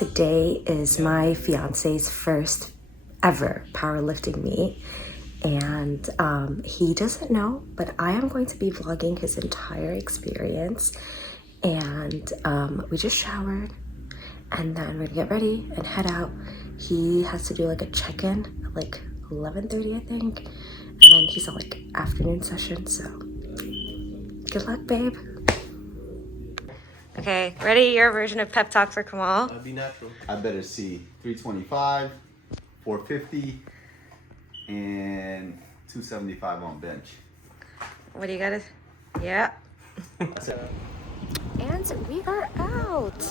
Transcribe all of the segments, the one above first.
today is my fiance's first ever powerlifting meet, and he doesn't know, but I am going to be vlogging his entire experience. And we just showered, and then we're gonna get ready and head out. He has to do like a check-in at like 11:30, I think, and then he's on like afternoon session. So good luck, babe. Okay, ready? Your version of pep talk for Kamal. Be natural. I better see 325, 450, and 275 on bench. What do you gotta? Yeah. And we are out.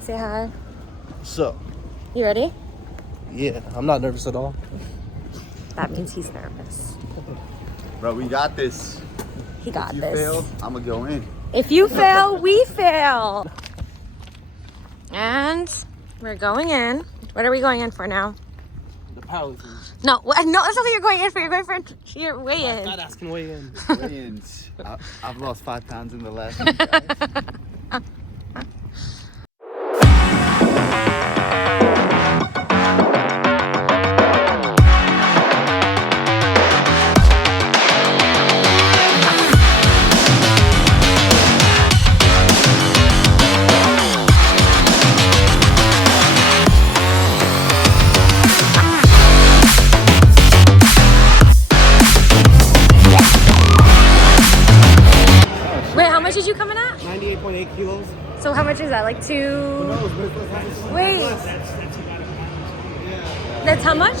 Say hi. So, You ready? yeah, I'm not nervous at all. That means he's nervous. Bro, we got this. He got If you this. fail, I'm gonna go in. If you fail, we fail. And we're going in. What are we going in for now? The powerlifting. No, what? No, that's not what you're going in for. You're going for your weigh-in. Not asking weigh in. Weigh-ins. I've lost 5 pounds in the last week, guys. Wait, how much did you come in at? 98.8 kilos. So how much is that? Like two? Wait. That's how much?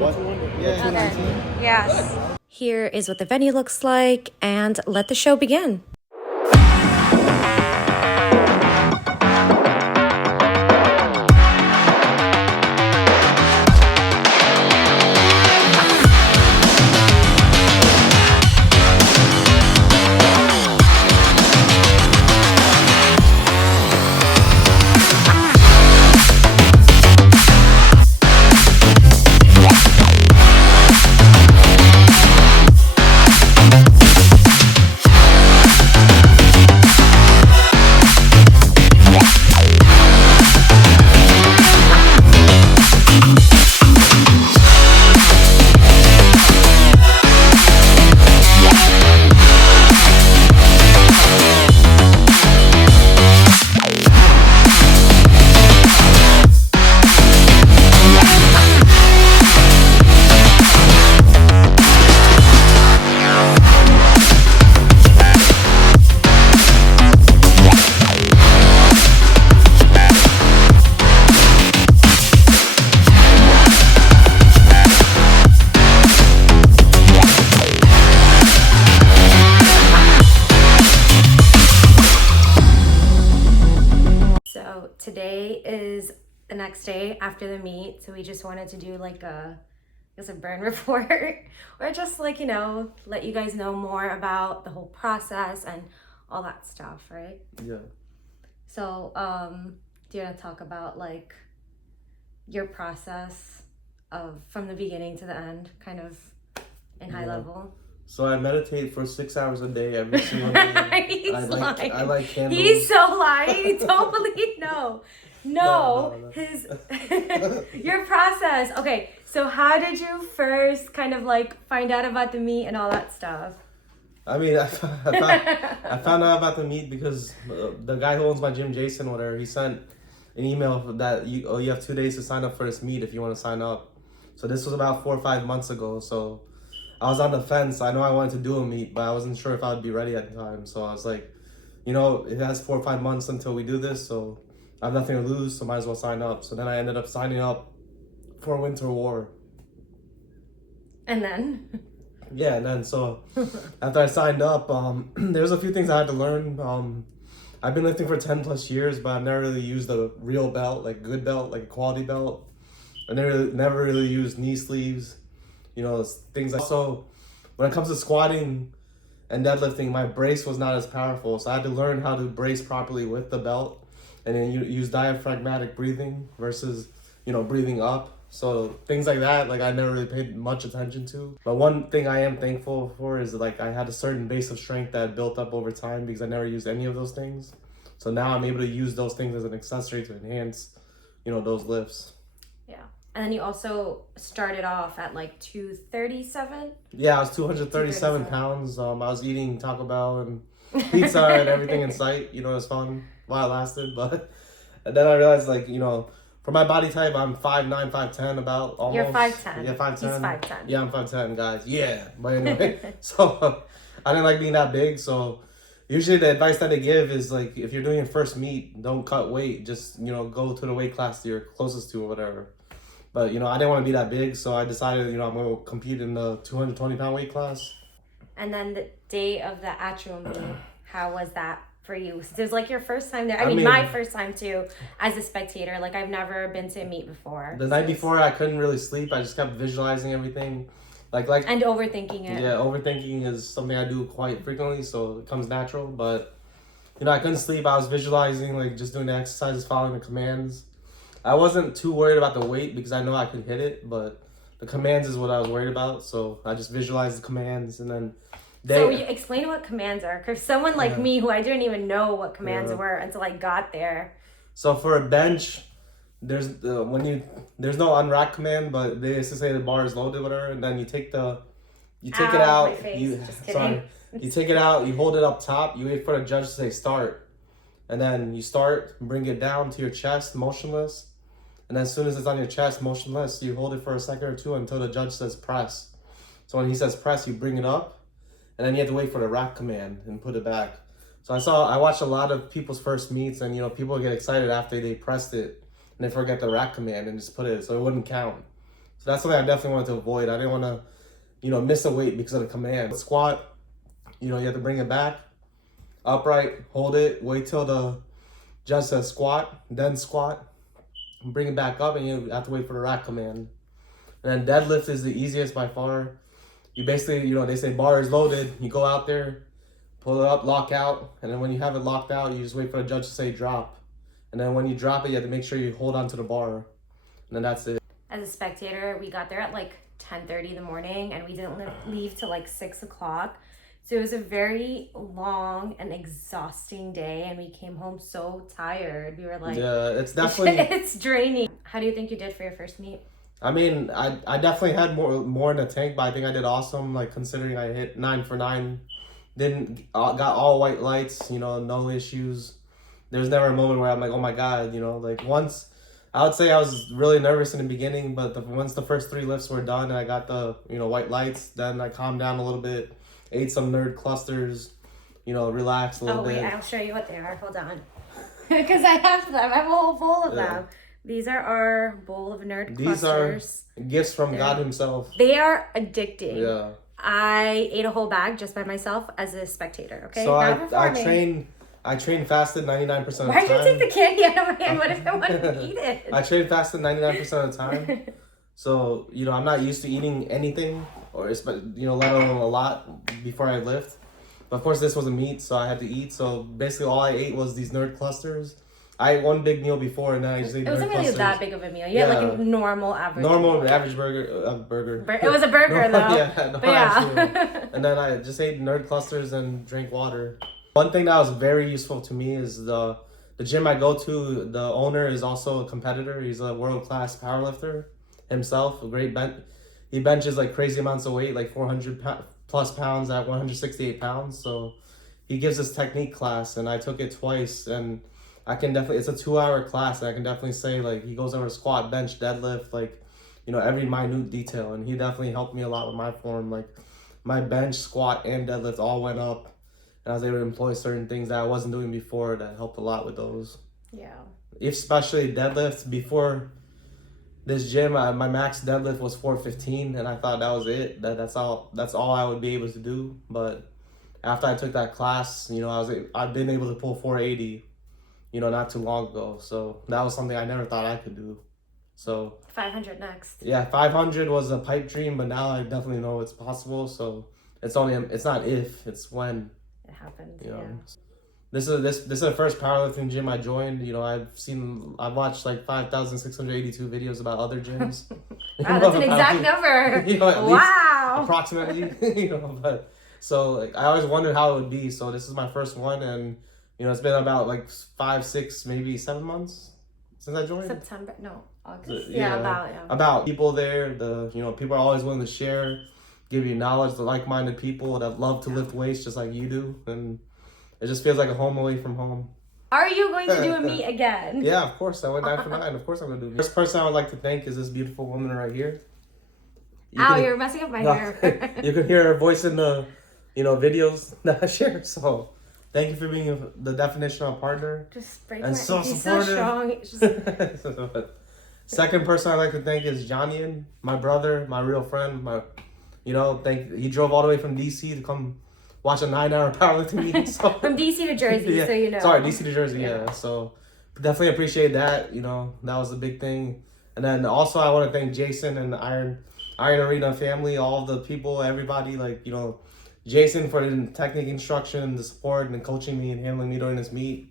What? Yeah, Okay. Yes. Here is what the venue looks like, and let the show begin. Today is the next day after the meet, so we just wanted to do like a burn report or just like, you know, let you guys know more about the whole process and all that stuff, right? Yeah. So do you want to talk about like your process of from the beginning to the end, kind of in high level? So I meditate for 6 hours a day every single day. He's lying. I like candles. He's so lying. Don't believe. No. His your process. Okay, so how did you first kind of like find out about the meet and all that stuff? I mean, I found out about the meet because the guy who owns my gym, Jason, whatever, he sent an email that you have 2 days to sign up for this meet if you want to sign up. So this was about 4 or 5 months ago. So I was on the fence. I know I wanted to do a meet, but I wasn't sure if I would be ready at the time. So I was like, you know, it has 4 or 5 months until we do this, so I have nothing to lose, so might as well sign up. So then I ended up signing up for Winter War. And then? Yeah, and then so after I signed up, there's a few things I had to learn. I've been lifting for 10 plus years, but I've never really used a real belt, like good belt, like a quality belt. I never really used knee sleeves, you know, things like. So when it comes to squatting and deadlifting, my brace was not as powerful, so I had to learn how to brace properly with the belt, and then you use diaphragmatic breathing versus, you know, breathing up. So things like that, like I never really paid much attention to. But one thing I am thankful for is like I had a certain base of strength that built up over time because I never used any of those things. So now I'm able to use those things as an accessory to enhance, those lifts. Yeah. And then you also started off at like 237? Yeah, I was 237 pounds. I was eating Taco Bell and pizza and everything in sight. It was fun while it lasted. But and then I realized, like, for my body type, I'm 5'9", 5'10", about almost. You're 5'10". Yeah, 5'10". He's 5'10". Yeah, I'm 5'10", guys. Yeah. But anyway, so I didn't like being that big. So usually the advice that they give is, like, if you're doing your first meet, don't cut weight. Just, go to the weight class you're closest to or whatever. But, I didn't want to be that big. So I decided, I'm going to compete in the 220-pound weight class. And then the day of the actual meet, how was that for you? It was like your first time there. I mean, my first time too, as a spectator. Like, I've never been to a meet before. The night before, I couldn't really sleep. I just kept visualizing everything. Like and overthinking it. Yeah, overthinking is something I do quite frequently, so it comes natural. But, I couldn't sleep. I was visualizing, like, just doing the exercises, following the commands. I wasn't too worried about the weight because I know I could hit it, but the commands is what I was worried about. So I just visualized the commands, and then So you explain what commands are, because someone like me, who I didn't even know what commands were until I got there. So for a bench, there's there's no unrack command, but they used to say the bar is loaded, whatever, and then you take it out. My face. Just kidding. You take it out, you hold it up top, you wait for the judge to say start, and then you start, bring it down to your chest, motionless, and then as soon as it's on your chest, motionless, you hold it for a second or two until the judge says press. So when he says press, you bring it up, and then you have to wait for the rack command and put it back. So I watched a lot of people's first meets, and people get excited after they pressed it, and they forget the rack command and just put it so it wouldn't count. So that's something I definitely wanted to avoid. I didn't want to, miss a weight because of the command. Squat, you have to bring it back, upright, hold it, wait till the judge says squat, then squat, and bring it back up, and you have to wait for the rack command. And then deadlift is the easiest by far. You basically, they say bar is loaded, you go out there, pull it up, lock out, and then when you have it locked out, you just wait for the judge to say drop. And then when you drop it, you have to make sure you hold on to the bar, and then that's it. As a spectator, we got there at like 10:30 in the morning, and we didn't leave till like 6 o'clock. So it was a very long and exhausting day, and we came home so tired. We were like, yeah, it's definitely it's draining. How do you think you did for your first meet? I mean, I definitely had more in the tank, but I think I did awesome. Like, considering I hit 9 for 9, got all white lights, no issues. There's never a moment where I'm like, oh my god, like once. I would say I was really nervous in the beginning, but once the first 3 lifts were done and I got the white lights, then I calmed down a little bit, ate some nerd clusters, relaxed a little bit. Oh wait, I'll show you what they are. Hold on, because I have them. I have a whole bowl of them. These are our bowl of nerd clusters. These are gifts from God himself. They are addicting. Yeah. I ate a whole bag just by myself as a spectator. Okay. So I train fasted 99% of the time. Why did you take the candy out of my hand? What if I wanted to eat it? I train fasted 99% of the time. So, I'm not used to eating anything, or let alone a lot before I lift. But of course, this was a meet, so I had to eat. So basically, all I ate was these nerd clusters. I ate one big meal before, and then I just ate nerd clusters. It wasn't really that big of a meal. You had like a normal average burger. It was a burger, though. Yeah. And then I just ate nerd clusters and drank water. One thing that was very useful to me is the gym I go to, the owner is also a competitor. He's a world-class powerlifter himself, a great bench. He benches like crazy amounts of weight, like 400 plus pounds at 168 pounds. So he gives this technique class, and I took it twice, and I can definitely, it's a 2-hour class, and I can definitely say, like, he goes over squat, bench, deadlift, like, every minute detail, and he definitely helped me a lot with my form. Like, my bench, squat, and deadlift all went up, and I was able to employ certain things that I wasn't doing before that helped a lot with those. Yeah. Especially deadlifts. Before this gym, my max deadlift was 415, and I thought that was it. That's all I would be able to do. But after I took that class, I've been able to pull 480, not too long ago. So that was something I never thought I could do. So 500 next. Yeah, 500 was a pipe dream, but now I definitely know it's possible. So it's not if, it's when. It happened. Yeah. Yeah. This is the first powerlifting gym I joined. I've watched like 5,682 videos about other gyms. Wow, that's an exact number. Wow. Approximately. But so, like, I always wondered how it would be. So this is my first one, and You know, it's been about like 5, 6, maybe 7 months since I joined. September, no, August. Yeah, about people there. People are always willing to share, give you knowledge. The like-minded people that love to lift weights just like you do, and it just feels like a home away from home. Are you going to do a meet again? Yeah, of course. I went 9 for 9. Of course I'm going to do it. First person I would like to thank is this beautiful woman right here. You're messing up my hair. You can hear her voice in the, videos that I share. So thank you for being the definition of a partner. Just break and my so he's supportive. so strong. It's just... Second person I'd like to thank is Janian, my brother, my real friend. He drove all the way from DC to come watch a 9-hour powerlifting meeting. So. From DC to Jersey, yeah. so you know. Sorry, DC to Jersey, yeah. So definitely appreciate that. That was a big thing. And then also I want to thank Jason and the Iron Arena family, all the people, everybody, Jason for the technique instruction, the support, and coaching me and handling me during this meet.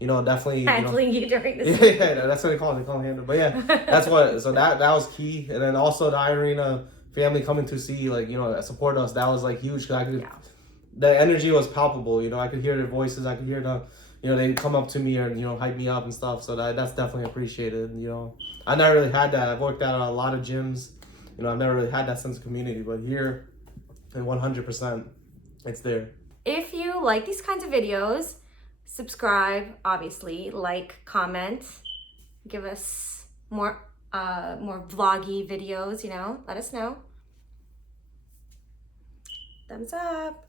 Definitely. Handling you during this meet. Yeah, that's what they call it. They call it handle. But yeah, that's what. So that was key. And then also the Iron Arena family coming to see, support us. That was huge. Cause the energy was palpable. I could hear their voices. I could hear they come up to me and hype me up and stuff. So that's definitely appreciated. I never really had that. I've worked at a lot of gyms. I've never really had that sense of community, but here, and 100%, it's there. If you like these kinds of videos, subscribe, obviously, comment, give us more vloggy videos, let us know. Thumbs up.